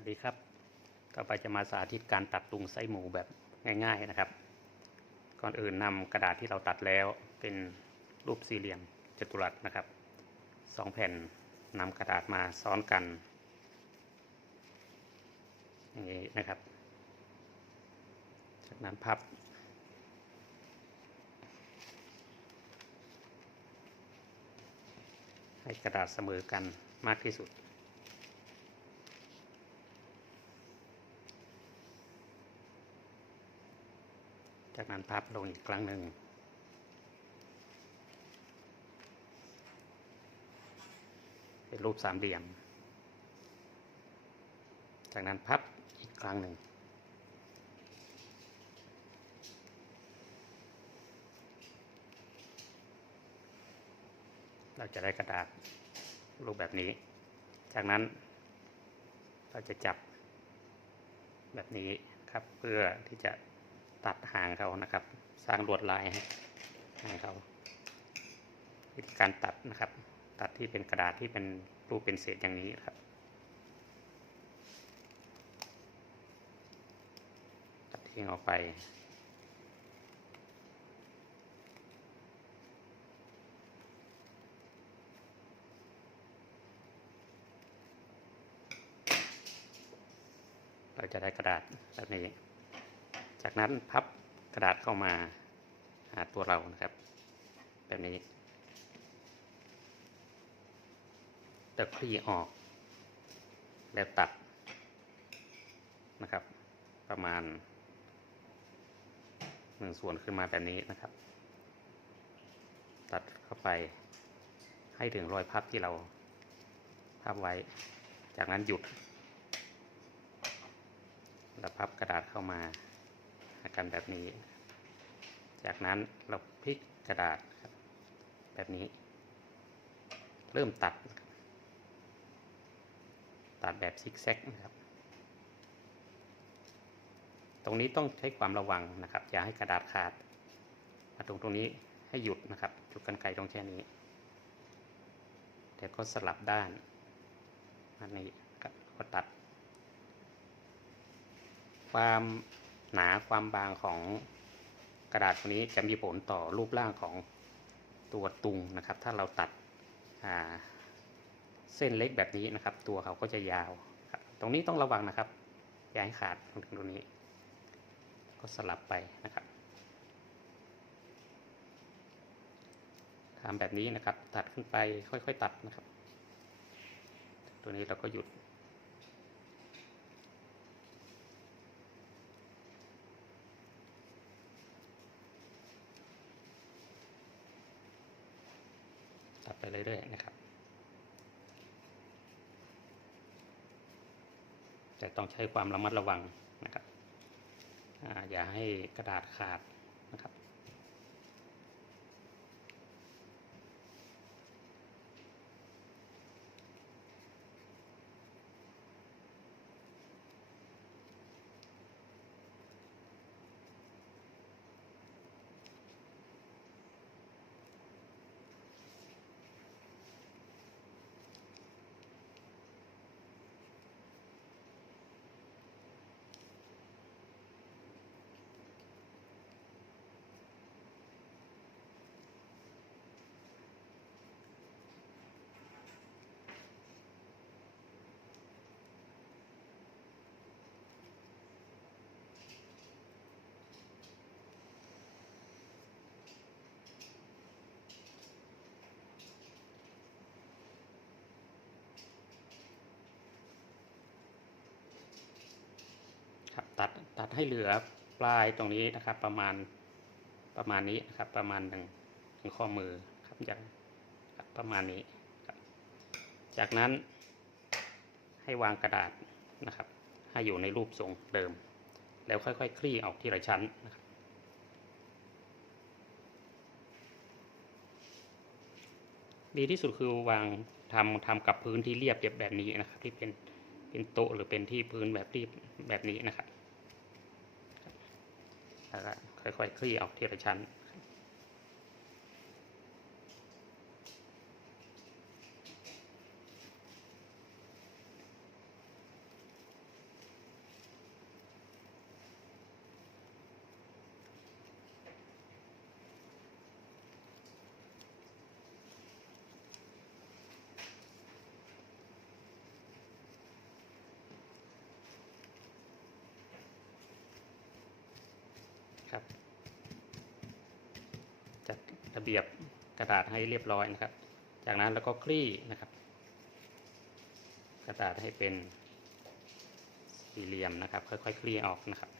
วัสดีครับ ต่อไปจะมาสาธิตการตัดตุงไส้หมูแบบง่าย ๆนะครับ ก่อนอื่นนำกระดาษที่เราตัดแล้วเป็นรูปสี่เหลี่ยมจัตุรัสนะครับสองแผ่นนำกระดาษมาซ้อนกันอย่างนี้นะครับ จากนั้นพับให้กระดาษเสมอกันมากที่สุด จากนั้นพับลงอีกครั้งหนึ่ง เป็นรูปสามเหลี่ยม จากนั้นพับอีกครั้งหนึ่ง เราจะได้กระดาษรูปแบบนี้ จากนั้นเราจะจับแบบนี้ครับเพื่อที่จะ ตัดหางเขานะครับ สร้างลวดลายให้ให้เขาวิธีการตัดนะครับ ตัดที่เป็นกระดาษที่เป็นรูปเป็นเศษอย่างนี้ครับ ตัดทิ้งออกไปเราจะได้กระดาษแบบนี้ จากนั้นพับกระดาษเข้ามาหาตัวเรานะครับ แบบนี้ตะคลี่ออก แล้วตัดนะครับ ประมาณหนึ่งส่วนขึ้นมาแบบนี้นะครับ ตัดเข้าไปให้ถึงรอยพับที่เราพับไว้ จากนั้นหยุด แล้วพับกระดาษเข้ามา หากันแบบนี้ จากนั้นเราพลิกกระดาษแบบนี้ เริ่มตัด ตัดแบบซิกแซกนะครับ ตรงนี้ต้องใช้ความระวังนะครับ อย่าให้กระดาษขาดมาตรงตรงนี้ให้หยุดนะครับจุดกันไกตรงแค่นี้เดี๋ยวก็สลับด้านอันนี้ก็ตัด ความ หนาความบางของกระดาษตัวนี้จะมีผลต่อรูปร่างของตัวตุงนะครับ ถ้าเราตัดเส้นเล็กแบบนี้นะครับ ตัวเขาก็จะยาว ตรงนี้ต้องระวังนะครับ อย่าให้ขาดตรงตรงนี้ ก็สลับไปนะครับทำแบบนี้นะครับ ตัดขึ้นไปค่อย ๆ ตัดนะครับ ตัวนี้เราก็หยุด ไปเรื่อยๆนะครับ แต่ต้องใช้ความระมัดระวังนะครับออย่าให้กระดาษขาดนะครับ ครับ ตัดให้เหลือปลายตรงนี้นะครับ ประมาณประมาณนี้นะครับ ประมาณหนึ่งถึงข้อมือครับอย่างประมาณนี้ครับ จากนั้นให้วางกระดาษนะครับ ให้อยู่ในรูปทรงเดิม แล้วค่อยๆคลี่ออกทีละชั้นนะครับดีที่สุดคือวางทำทำกับพื้นที่เรียบเรียบแบบนี้นะครับ ที่เป็นเป็นโต๊ะหรือเป็นที่พื้นแบบรีบแบบนี้นะครับ ค่อยๆคลี่ออกทีละชั้น ครับ จัดระเบียบกระดาษให้เรียบร้อยนะครับ จากนั้นแล้วก็คลี่นะครับ กระดาษให้เป็นสี่เหลี่ยมนะครับ ค่อยๆคลี่ออกนะครับ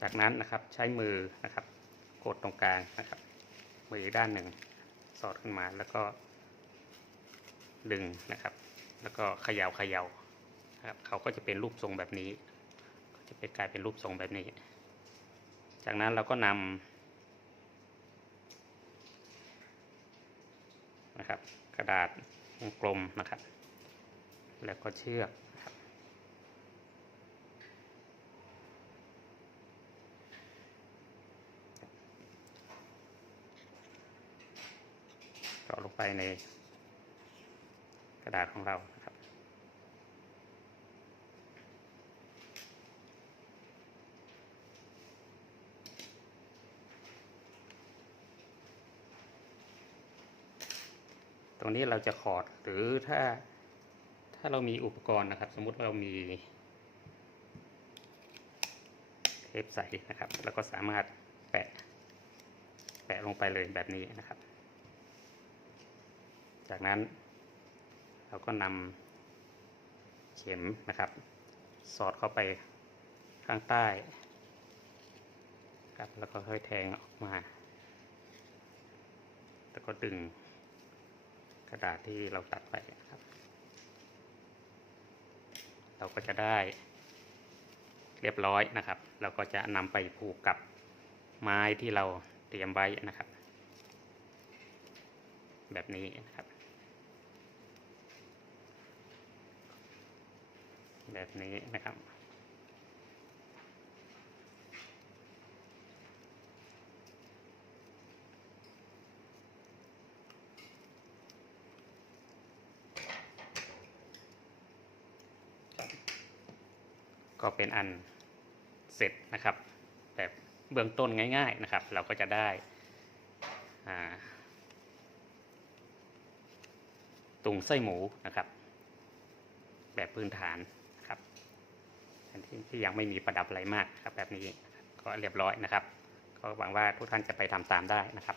จากนั้นนะครับใช้มือนะครับ กดตรงกลางนะครับมืออกด้านหนึ่งสอดขึ้นมาแล้วก็ ดึงนะครับ แล้วก็เขย่าเขย่าครับเขาก็จะเป็นรูปทรงแบบนี้ ก็จะเป็นกลายเป็นรูปทรงแบบนี้ จากนั้นเราก็นำนะครับ กระดาษวงกลมนะครับ แล้วก็เชือกนะครับ เจาะลง ไปในกระดาษของเราครับตรงนี้เราจะขอดหรือถ้าถ้าเรามีอุปกรณ์นะครับ สมมุติเรามีเทปใสนะครับ แล้วก็สามารถแปะแปะลงไปเลยแบบนี้นะครับ จากนั้น เราก็นำเข็มนะครับ สอดเข้าไปข้างใต้ครับแล้วก็ค่อยแทงออกมา แล้วก็ดึงกระดาษที่เราตัดไปครับ เราก็จะได้เรียบร้อยนะครับ เราก็จะนำไปผูกกับไม้ที่เราเตรียมไว้นะครับ แบบนี้นะครับ แบบนี้นะครับก็เป็นอันเสร็จนะครับ แบบเบื้องต้นง่าย ๆนะครับ เราก็จะได้อ่า ตุงไส้หมูนะครับ แบบพื้นฐานนะครับอันที่ที่ยังไม่มีประดับอะไรมากครับ แบบนี้ก็เรียบร้อยนะครับ ก็หวังว่าทุกท่านจะไปทำตามได้นะครับ